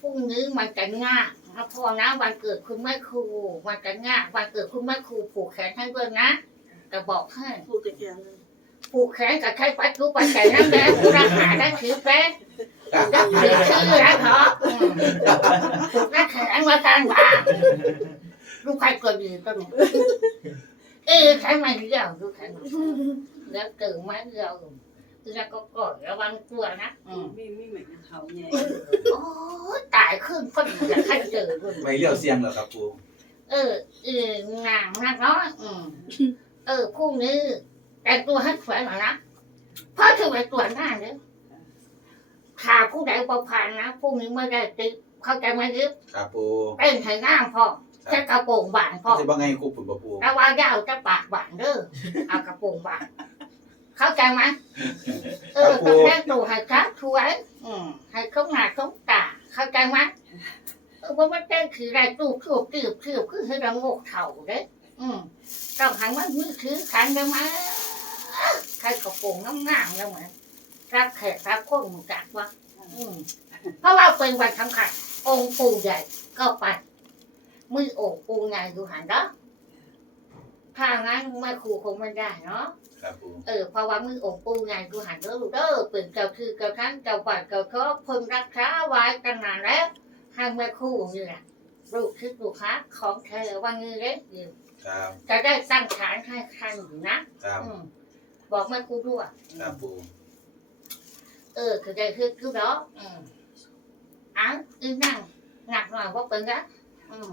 พรุ่งนี้มันจะง่ายนะพ่อนะวันเกิดคุณแม่ครูมันจะง่ายวันเกิดคุณแม่ครูผูกแขนให้ด้วยนะจะบอกให้พูดกันแค่นั้นผูกแขนกับใครปัดทุกปัดแต่นั่นแหละผู้รักษาได้ถือแป๊ะได้ถือชื่อแล้วเหรออืมผูกนักแขนมาการบ้านลูกใครก็ดีก็มีเออใช้มาเดียวลูกใครมาแล้วเกิดมาเดียวแล้วก็กดระวังตัวนะอืมมีมีเหมือนเขาไงโอ้ ยตายขึ้นคนจะใครเจอคนไม่เลี้ยวเสียงเหรอครับปูเออเอองามมากเนาะอืมเออพรุ่งนี้แต่งตัวให้สวยหน่อยนะเพราะถือไปตรวจหน้าเนี่ยขาผู้ใดประพันนะพรุ่งนี้ไม่ได้ติดเข้าใจไหมยึบครับปูเต้นไทยง่ามพ่อจะกระโปรงบานพ่อจะว่าไงครูปุ่นบ่ปูแล้วว่ายาวจะปากบานเด้อเอากระโปรงบานเข้าใจไหมเออต้องแต่งตัวให้ครับสวยอืมให้เขาหน้าเขาตาเข้าใจไหม เออว่ามันแต่งคืออะไรตู้คืบคืบคืบคือให้เราโงกเข่าเด้อืมต้องหันมามือถือขันได้ไหมใครกระโปรงน้ำงามแล้วไหมรับแขกรับคนหมู่จักวะอืมเพราะว่าเป็นวันสำคัญองค์ปู่ใหญ่ก็ไปมือองค์ปู่ใหญ่อยู่หันเด้อถ้างั้นแม่ครูคงไม่ได้เนาะครับปูเออเพราะว่ามือองค์ปู่ใหญ่ดูหันเด้อลูกเด้อเป็นเจ้าคือเจ้าท่านเจ้าบ้านเจ้าเขาเพิ่งรักษาไว้ตั้งนานแล้ว ให้แม่ครูนี่แหละลูกคิดลูกค้าของเธอว่างี้เด้อยู่ครับ จะได้ตั้งฐานให้คันอยู่นะครับอืมบอกแม่ครูด้วยครับปูเออคือได้คือคือ đó ừ. อ้าวอีนั่งหนักหน่อยว่าเป็นนะอืม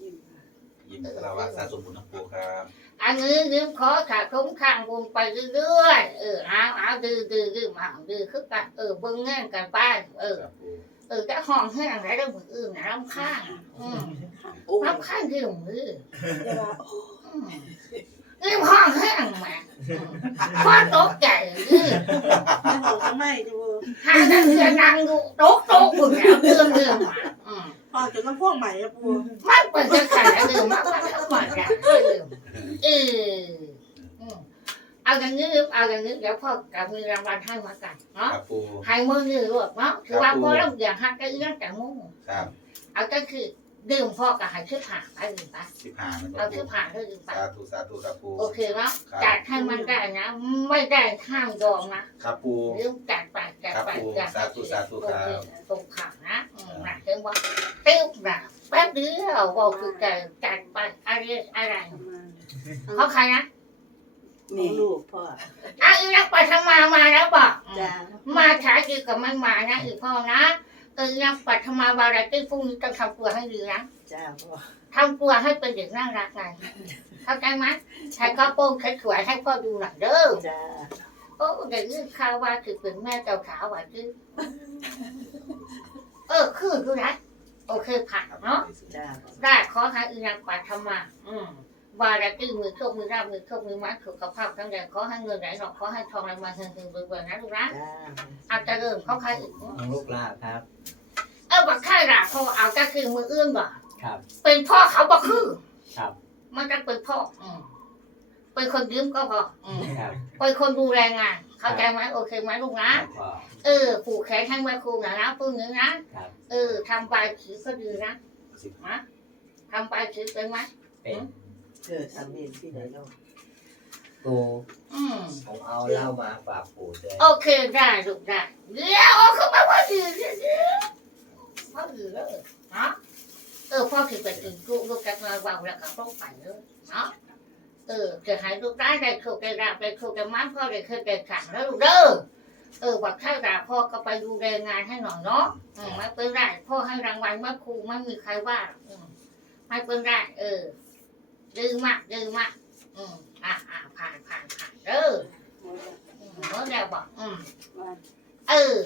ยิ้มยิ้มคารวะสาสมบุญนะปูครับอันนี้ยืมขอขาดคุ้มข้างวงไปเรื่อยๆเออเอาเอาดื้อดื้อดื้อมาดื้อคือกันเออเบิ่งเงินกันไปเออ ครับปู เออจะห้องให้อะไรได้มืออื่นนะรำข้างอืมโอ้รำข้างที่มือเวลาโอ้อืมยืมห้องให้อังมาอืมพ่อตกใจยืมไม่บอกทำไมจะบอกหาแต่เสือนั่งดูโต๊ะโต๊ะบุญแล้วเรื่องเรื่องมาอืมพ่อจะต้องพ่วงใหม่อะปูมันเป็นจังสันแล้วเรื่องมากกว่าทั้งหมดอะเออเอออืม เอาอย่างนี้เอาอย่างนี้เดี๋ยวพ่อกับมีรางวัลให้มากันเนาะครับปูให้มือนี่รวดเนาะถือว่าพ่อเราอย่างฮักก็ยังแต่มุ่งครับเอาก็คือดื่มพ่อกับให้ชื่อผ่าไปดื่มไปสิบห้ามันบ่เอาปูชื่อผ่าด้วยดื่มไปสาธุสาธุครับปูโอเคเนาะครับจัดให้มันได้นะไม่ได้ห้ามยอมนะครับปู เรื่องจัดไปจัดไปครับผมจัดไปสาธุสาธุครับ โอเคตรงข่าวนะอืมนะเห็นว่าติ้วนะแป๊บเดียวบอกคือจัดจัดไปอะไรอะไรทำมาเขาใครนะ นี่ลูกพ่ออ้าวอีนักไปทำมามาแล้วบอกจ้ามาช้าดีกับไม่มานะอีพ่อนะเออนักปัทมาวาไรตี้พรุ่งนี้ต้องทำตัวให้ดีนะจ้าพ่อทำตัวให้เป็นเด็กน่ารักไงเข้าใจไหมใช้กระโปรงสวยๆให้พ่อดูหน่อยเด้อจ้าโอ้เด็กนี่ข่าวว่าคือเป็นแม่เจ้าขาวว่าจื้อเออคือดูนะโอเคผ่านเนาะจ้าได้ขอให้อีนางปัทมา อืม วาไรตี้มือโชคมือราบมือโชคมือมัดสุขภาพทั้งแรงขอให้เงินไหลหรอกขอให้ทองไหลมาเฮงๆเบื่อๆนะลูกนะจ้าอาจจะเริ่มเขาใครอีกน้องลูกลาบครับ เออบักค่ายละเขาเอาก็คือมืออื่นบ่ครับ เป็นพ่อเขาบ่คือ ครับ มันจะเป็นพ่ออืมเป็นคนยืมก็พออืมครับเป็นคนดูแลงาน เข้าใจไหมโอเคไหมลูกนะ พ่อเออ ผูกแขนทั้งแม่ครูนะนะพวกนี้นะ ครับเออทำใบายสีก็ดีนะสินะทำใบายสีเป็นไหม เป็น เกิดทำเองที่ไหนเนาะปูอืมผมเอาเหล้ามาฝากปู่ด้วยโอเคได้ลูกได้เดี๋ยวเอาเข้ามาพอดีเดี๋ยวเดี๋ยวพอดีเลยนะเออพ่อถือไปถึงลูกลูกจะมาวางแล้วก็ต้องไปเลยเนาะเออจะให้ลูกได้ได้ถูกได้ราบได้ถูกได้มันพ่อได้เคยได้ขังแล้วลูกเด้อเออบอกถ้าด่าพ่อก็ไปดูแลงานให้หน่อยเนาะอืมไม่เป็นไรพ่อให้รางวัลเมื่อครูไม่มีใครว่าหรอกอืมไม่เป็นไรเออ ดื้อมากดื้อมากอืมอะอะผ่านผ่านผ่านเด้ออืมเมื่อแล้วบอกอืมเออ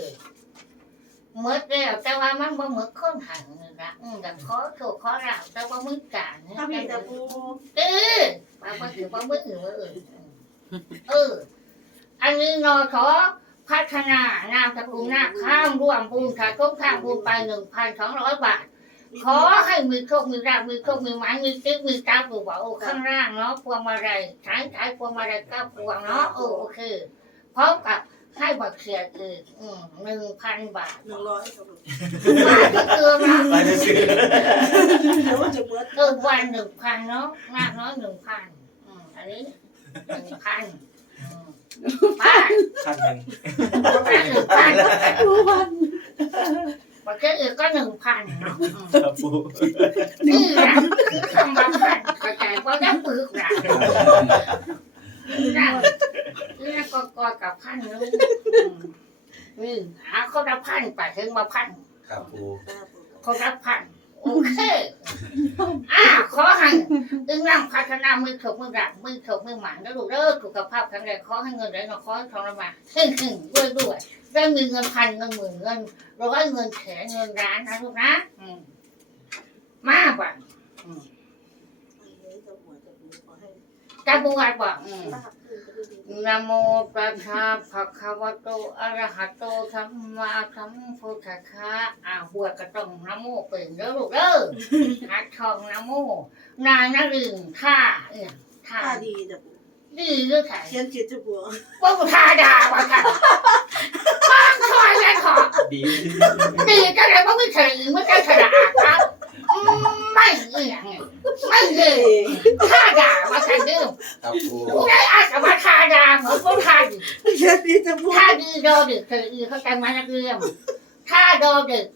เมื่อแล้วแต่ว่ามันบ่เหมือนคนหันนี่ละอืมแต่ขอโชคขอราบแต่ว่ามือการนี่ถ้ามีแต่ปูเออว่าบ่ถือว่ามือถือว่าเออเออ อันนี้นอขอพัฒนานามสกุลนาคข้ามร่วมบุญค่ะทุกข้ามบุญไปหนึ่งพันสองร้อยบาท ขอให้มีโชคมีราบมีโชคมีหมายมีติ๊กมีตาปูบอกโอ้ข้างล่างเนาะพวงมาลัยใช้ใช้ายพวงมาลัยเก้าพวงเนาะโอ้โอเคพร้อมกับให้บัตรเสียอีกอืมหนึ่งพันบาทหนึ่งร้อยครับาทก็เกินนะเดี๋ยวว่าจะเบิดเออวันหนึ่งพันเนาะมากน้อยหนึ่งพันอืมอันนี้หนึ่งพันอืมป้าขั้นหนึ่งประมาณหนึ่งพันรู้พัน ประเทศอื่นก็หนึ่งพันเนาะอืมครับปูนี่นะคือคำว่าพันเข้าใจว่าได้ปึกนะนี่นะนี่นะก็กอกับพันนึงอืมนี่หาเขารับพันไปถึงมาพันครับปูเขารับพัน โอเคอ่าขอให้ตึงนั่งพัฒนามือถกมือดักมือถกมือหมันแล้วลูกเด้อสุขภาพแข็งแรงขอให้เงินไหลมาขอให้ทองระมาเฮ้งหึ่งด้วยด้วยได้มีเงินพันเงินหมื่นเงินร้อยเงินแสนเงินล้านนะลูกนะอืมมาบ่ะอืมจะบวชบ่ะอืม นะโมตัสสะภะคะวะโตอะระหะโตสัมมาสัมพุทธัสสะอ่าบวชก็ต้องนะโมเป็นเด้อลูกเด้อหัดท่องนะโมนายนรินทร์ท่าเอียท่าค่าดีจะปูดีหรือไงเขียนจิตจะปูว่ากูท่าด่าว่ากันบ้างช่วยกันขอดีดีจังเลยว่าไม่เฉยไม่ใช่ฉลาดครับอืม ไม่เอียงไม่ดีท่าด่าว่ากันเด้อครับปูผู้ใดอาจจะมาท่าด่าเหมือนคนท่าดีเขียนจิตจะปูถ้าดีโดดึกเธออีเข้าใจไหมนักเรียนถ้าโดดึก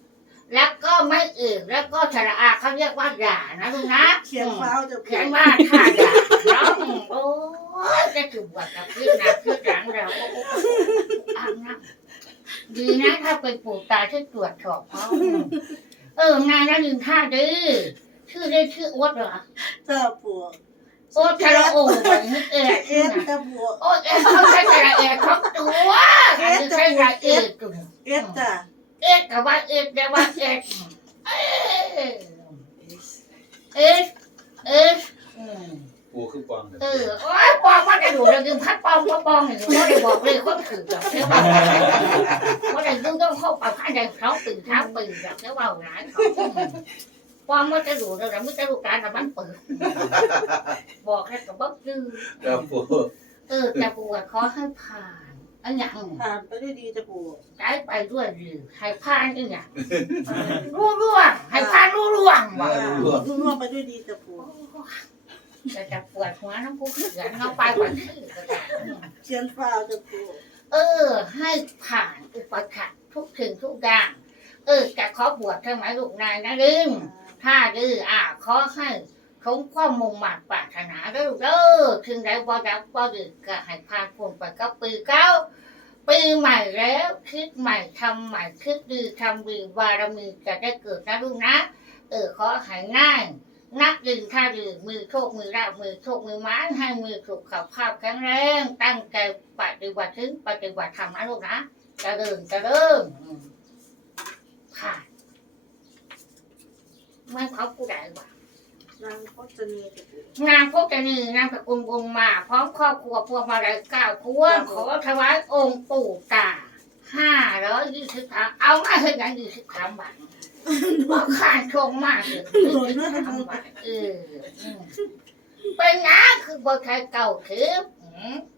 แล้วก็ไม่อื่นแล้วก็ฉระอาเขาเรียกว่าด่านะลูกนะ เขียนฟ้าวจะปูเขียนว่าถ้าด่าเนาะโอ้ยจะถูกบวชกับพี่นะพี่หลังเราโอ้โหอ่างนะดีนะถ้าเป็นปู่ตาที่ตรวจสอบเขาเออนายนั่นยินท่าดี ชื่อได้ชื่ออ้วดเหรอเจ้าปูโอ้ชะละโอ้ยเอ็ดเอ็ดนะจะปูโอ้เอ็ดเขาใช้ชะละเอ็ดเขาตัวอันนี้ใช้ชะละเอ็ดตัวเอ็ดจ้ะเอ็ดกับว่าเอ็ดแต่ว่าเอ็ดเอ็ดเอ็ดอืมปูคือปองเลยเออโอ้ยปองว่าจะดูเราดึงพัดปองก็ปองเห็นว่าได้บอกเลยคนถือแบบเท่าไหร่ว่าได้ดึงต้องเข้าปากพันได้เขาตื่นเช้าตื่นแบบเท่าไหร่หลายเขา ปองว่าจะดูเราไม่จะดูการแต่มันเปิด บอกแค่กับบักดื้อครับปูเออจะปวดขอให้ผ่านอันอย่างผ่านไปด้วยดีจะปูได้ไปด้วยหรือให้ผ่านอันอย่างรู้ร่วงให้ผ่านรู้ร่วงว่ะรุ่งร่วงไปด้วยดีจะปูจะจะปวดหัวน้ำผู้เขียนเอาไปกว่าที่ก็ได้เขียนฟ้าวจะปูเออ ให้ผ่านอุปสรรคทุกสิ่งทุกอย่างเออจะขอบวชใช่ไหมลูกนายนะลืม ถ้าดื้ออะขอให้คงความมุ่งมั่นปรารถนาเด้อเด้อถึงได้บ่ดับบ่ดึกก็ให้ผ่านพ้นไปกับปีเก้าปีใหม่แล้วคิดใหม่ทำใหม่คิดดีทำดีบารมีจะได้เกิดนะลูกนะ เออขอให้ง่ายนักดึงท่าดึงมือโชคมือราบมือโชคมือไม้ให้มือสุขภาพแข็งแรง ตั้งใจปฏิบัติถึงปฏิบัติธรรมนะลูกนะจะเดินจะเริ่มอื มผ่านไม่เขาผู้ใดวะนางพจนีจะปูงานพวกจะนี่นามสกุลบุญมาพร้อมครอบครัวพวงมาลัยเก้าพวงขอถวายองค์ปู่ตาห้าร้อยยี่สิบสามเอามาให้ยังยี่สิบสามบาทว่าขาดชงมากเลยยี่สิบสามบาทเอออืมเป็นนะคือบทไทยเก่าคืออืมอืมใ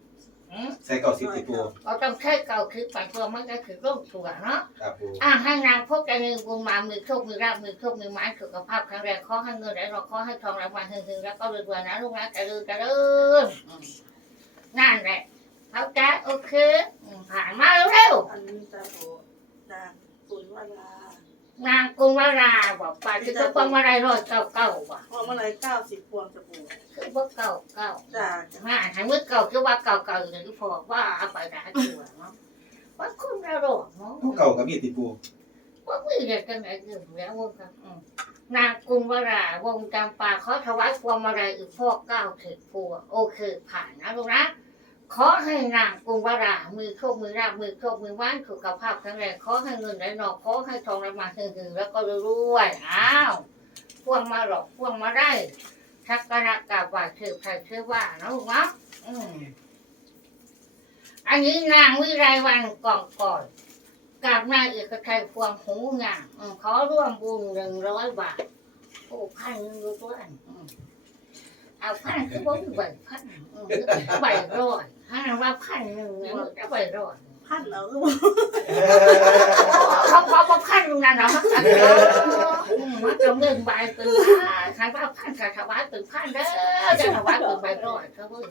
ส่เก้าสิบติปูเราต้องใช้เก่าคือปัจจุบันมันก็คือโรคตัวเนาะครับปูอ่าให้นางพบกันหนึ่งบุญมามือโชคมือราบมือโชคมือไม้สุขภาพแข็งแรงขอให้เงินไหลเราขอให้ทองรางวัลหึงๆแล้วก็รวยๆนะลูกนะจะลืมจะลืมอืมนั่นแหละเอาใจโอเคอืมผ่านมาเร็วอันนี้จะปูนางปุณวราๆ นางกุมวราบอกป่าที่ก็ปังมาไรรอดเก่าเก่าๆว่ะพวงมาลัยเก้าสิบพวงจะปูคือว่าเก่าเก่าจ้ามาหายมือเก่าคือว่าเก่าเก่าอย่างที่พอว่าเอาไปได้ตัวเนาะว่าคุณระโดดเนาะเก่ากับมีดติปูว่ามีเด็กกันไหนอยู่แล้ววงกันอืมนางกุมวราวงจำปาขอถวายพวงมาลัยอีกพ่อเก้าเถิดพัวโอเคผ่านนะลูกนะ ขอให้นางกุมวรา มือโชคมือราบมือโชคมือว่านสุขภาพแข็งแรงขอให้เงินไหลนองขอให้ทองไหลมาถึงๆแล้วก็รวยๆอ้าวพวงมาหลอกพวงมาได้ทักกระกาบว่าถือใครถือว่านะลูกนะอืมอันนี้นางวิไรวันก่องก่อนกับนายเอกชัยพวงหูงามขอร่วมบุญหนึ่งร้อยบาทโอ้พันหนึงรู้ตัวอันอืม เอาพันคือบ่มีใบพันอืมใบร้อยถ้าว่าพันหนึ่งเนี่ยมันจะใบร้อยพันเอาก็เขาเขาบอกพันหนึงนะเนาะอืมมันจะเงินใบเป็นล้านขายว่าพันขายถวายเป็นพันเด้อจะถวายเป็นใบร้อยเขาเพิ่ง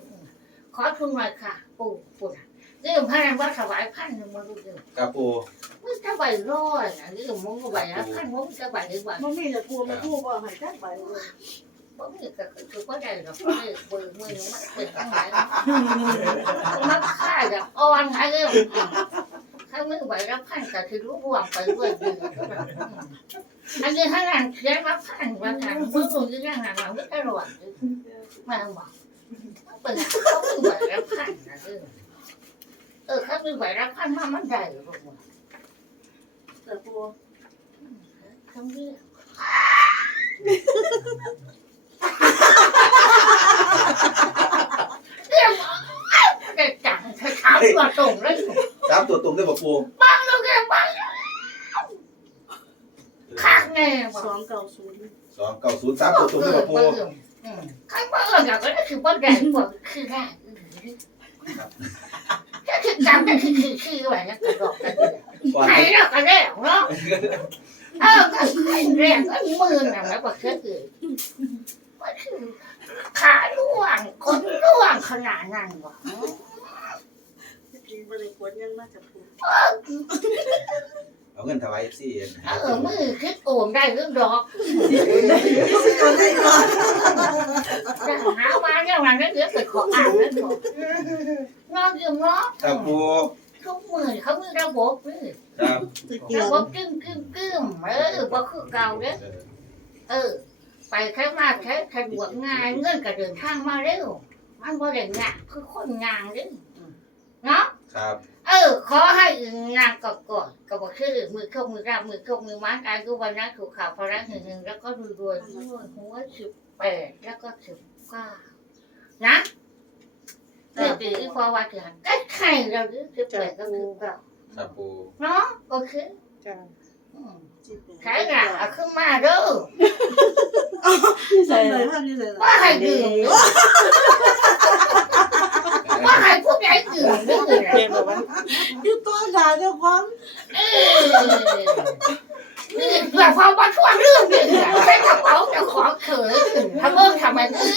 ขอทุนหน่อยค่ะ ปู่ปู่เรื่องพันว่าถวายพันหนึ่งมาดูเรื่องครับปูมึงจะใบร้อยอะเรื่องมึงใบละพันมึงจะใบหรือใบมันมีจะปูมันปูว่าให้จักใบเลย บ่มีก็คือว่าได้หรอกเออเบอร์มือมันเป็นยังไงมันค่าแบบอ่อนไงเรื่องถ้ามึงใบละพันก็คือรู้รวมไปด้วยดีอันนี้ถ้าหลังเขียนว่าพันว่าพันมึงคงจะยังหลังเราไม่ตลอดมาบอกเป็นเขามึงใบละพันนะเออเออเขามึงใบละพันมามันได้หรอกแต่ปูคำนี้ เรื่องแต่จังเธอถามตัวตรงเลยสามตัวตรงได้ป่ะปูบางลูกแกบ้างข้างแน่สองเก้าศูนย์สองเก้าศูนย์สามตัวตรงได้ป่ะปูข้างบ้านเราก็คือบ้านแดงกว่คือแรกก็คือจำได้คือคือคือไว้แล้วกระดอกกันก่อนไหนเราก็แล้วเนาะเออก็ขึ้นแรกก็มือน่ะแล้วก็คือคือ ขาล่วงคนล่วงขนาดนั้นวะปีบริกรยังมาจากปูเอาเงินถวายเอฟซีเออมือคิดโอนได้เรื่องดอกจะหามาเนี่ยวันนั้นเดี๋ยวเกิดขออ่านแล้วบอกนอนอยู่เนาะครับปูทุกมือเขามีระบบนี่ครับตะเกียระบบบกึ้มกึ้มกึ้มเออบ่คือเก่าเด้อเออ ไปแค่มาแค่สะดวกง่ายเงินก็เดินทางมาเร็ว มันบ่ได้งานคือคนงานเด้อเนาะครับเออ ขอให้งานก่อนก่อนก็บอกชื่อมือเข้ามือราบมือเข้ามือมัดอายุวันนั้นถูกข่าวพระหนึ่งหนึ่งแล้วก็รวยรวยรวยหัวสิบแปดแล้วก็สิบเก้านะเรื่องปีที่พอว่าถึงก็ไข่เราหรือสิบแปดก็คือเก้าครับปูเนาะโอเคจ้า อืมจิบใช้งานเอาขึ้นมาเด้อใส่เลยท่านนี่เลยว่าให้ดื่มเด้อว่าให้พวกใหญ่ดื่มเด้อเกมแบบว่าอยู่ตัวด่าเจ้าความเออนี่แบบความว่าทั่วเรื่องนี่ใช้กระเป๋าจะขอเขยทำเองทำไมเออ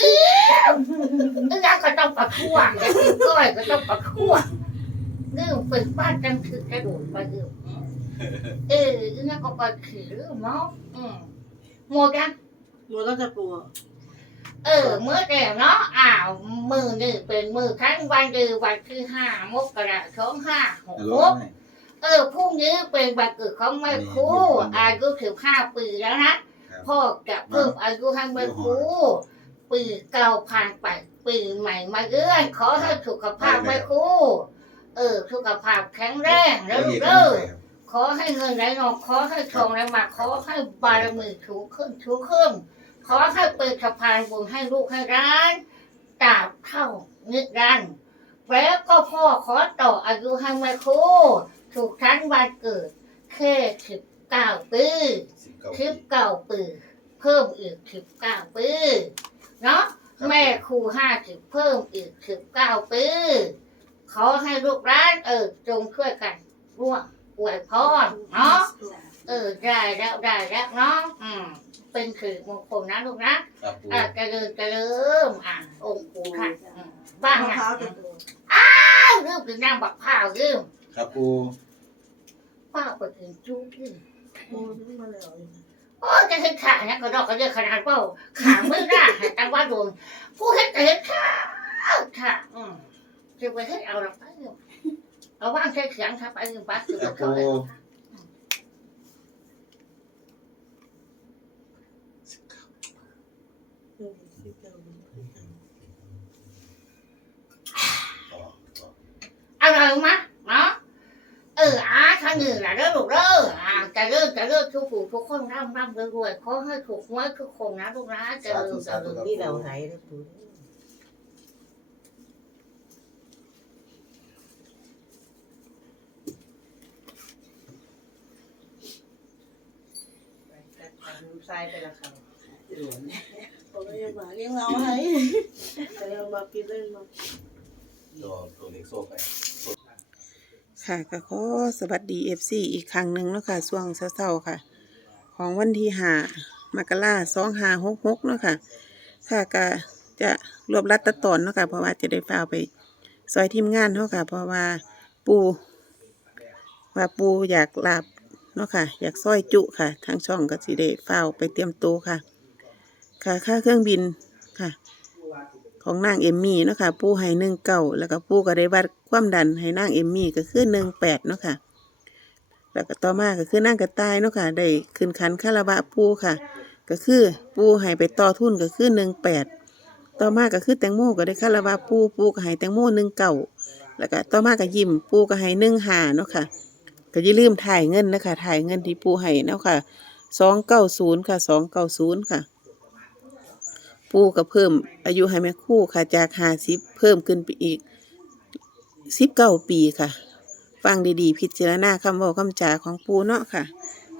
เออก็ต้องประท้วงจะกินก้อยก็ต้องประท้วงเรื่องเป็นบ้านจังคือกระโดดไปเรื่องเออ นี่ก็ไปขี่เรื่องเนาะอืมหมดยังหมดแล้วจะปูเออ เมื่อแต่เนาะอ้าวมือนี่เป็นมือครั้งวันเดือนวันที่ห้ามกราคมห้าหกฮัลโหลหกเออพรุ่งนี้เป็นวันเกิดของแม่ครูอายุสิบห้าปีแล้วนะพ่อจะเพิ่มอายุให้แม่ครูปีเก่าผ่านไปปีใหม่มาเรื่อยขอให้สุขภาพแม่ครูเออสุขภาพแข็งแรงแล้วลูกเด้อ ขอให้เงินไหลนองขอให้ทองไหลมาขอให้บารมีถูกขึ้นถูกขึ้น ขอให้เป็นสะพานบุญให้ลูกให้ร้านตราบเท่านิรันดร์แล้วก็พ่อขอต่ออายุให้แม่ครูถูกทั้งวันเกิดแค่สิบเก้าปีสิบเก้าสิบเก้าปีเพิ่มอีกสิบเก้าปีเนาะแม่ครูห้าสิบเพิ่มอีกสิบเก้าปีขอให้ลูกร้านเออจงช่วยกันร่วม อวยพรเนาะเออได้แล้วได้แล้วเนาะอืมเป็นคือมงคลนะลูกนะครับปูอะเจริญเจริญอะองค์ปู่ค่ะอืมบ้างมะนะพร้าวจะปูอ้าวลืมกินน้ำบักพร้าวลืมครับปูป้าไปกินจุ๊กลืมปูมาแล้วโอ้ยจะเห็นขาเนี่ยก็ดอกก็เยอะขนาดเป้าขาไม่ได้ให้ตั้งว่าโดนผู้เห็นแต่เห็นขาค่ะอืมจะไปให้เอาหลักไปอยู่ เอาว่างใช้เสียงทับไปยืมปักคือครับเขาเลยอร่อยมั้ยเนาะเอออาทานหนึ่งนะเด้อลูกเด้ออ่าจะเลิกจะเลิกทุกผู้ทุกคนร่ำร่ำรวยๆขอให้ถูกหวยทุกคนนะลูกนะเจะสาเลิธุสาจะธุเลิกครับนี่เราหายแล้วปูไป จัดการน้ำทรายไปละเขาหลวงผมก็ยังมาเลี้ยงเราให้แต่ยังมากินเล่นมาตัวตัวเล็กโซ่ไป ค่ะก็ขอสวัสดี FC อีกครั้งหนึ่งเนาะค่ะช่วงเช้าๆค่ะ ของวันที่หามกราสองหาหกหกเนาะค่ะ ค่ะก็จะรวบรัดตัดตอนเนาะค่ะเพราะว่าจะได้ฟ้าวไปซอยทีมงานเนาะค่ะ เพราะว่าปูว่าปูอยากลาบ เนาะค่ะ อยากซอยจุค่ะ ทางช่องก็สิได้ฟ้าไปเตรียมตัวค่ะ ค่ะค่าเครื่องบินค่ะ ของนางเอมมี่เนาะค่ะ ปูให้หนึ่งเก่าแล้วก็ปูก็ได้วัดความดันให้นางเอมมี่ก็คือหนึ่งแปดเนาะค่ะแล้วก็ต่อมาก็คือนางกระต่ายเนาะค่ะได้ขึ้นคันคาราวะปูค่ะ ก็คือปูให้ไปต่อทุนก็คือหนึ่งแปดต่อมาก็คือแตงโมก็ได้คาราวะปูปูก็ให้แตงโมหนึ่งเก่าแล้วก็ต่อมาก็ยิ้มปูก็ให้หนึ่งหาเนาะค่ะ ก็อย่าลืมถ่ายเงินนะคะถ่ายเงินที่ปูให้นะค่ะสองเก้าศูนย์ค่ะสองเก้าศูนย์ค่ะ ปูก็เพิ่ม อายุให้แม่คู่ค่ะจากห้าสิบเพิ่มขึ้นไปอีกสิบเก้าปีค่ะ ฟังดีๆ พิจารณาคำเว่าคำจาของปูเนาะค่ะ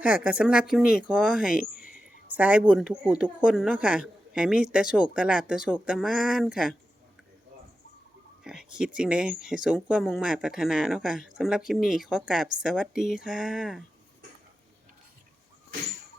ค่ะก็สำหรับคลิปนี้ขอให้สายบุญทุกคู่ทุกคนเนาะค่ะให้มีต่โชคตลาดต่โชคตะมานค่ะ ค่ะคิดสิ่งใดให้สมความมุ่งหมายปรารถนาเนาะค่ะสำหรับคลิปนี้ขอกราบสวัสดีค่ะ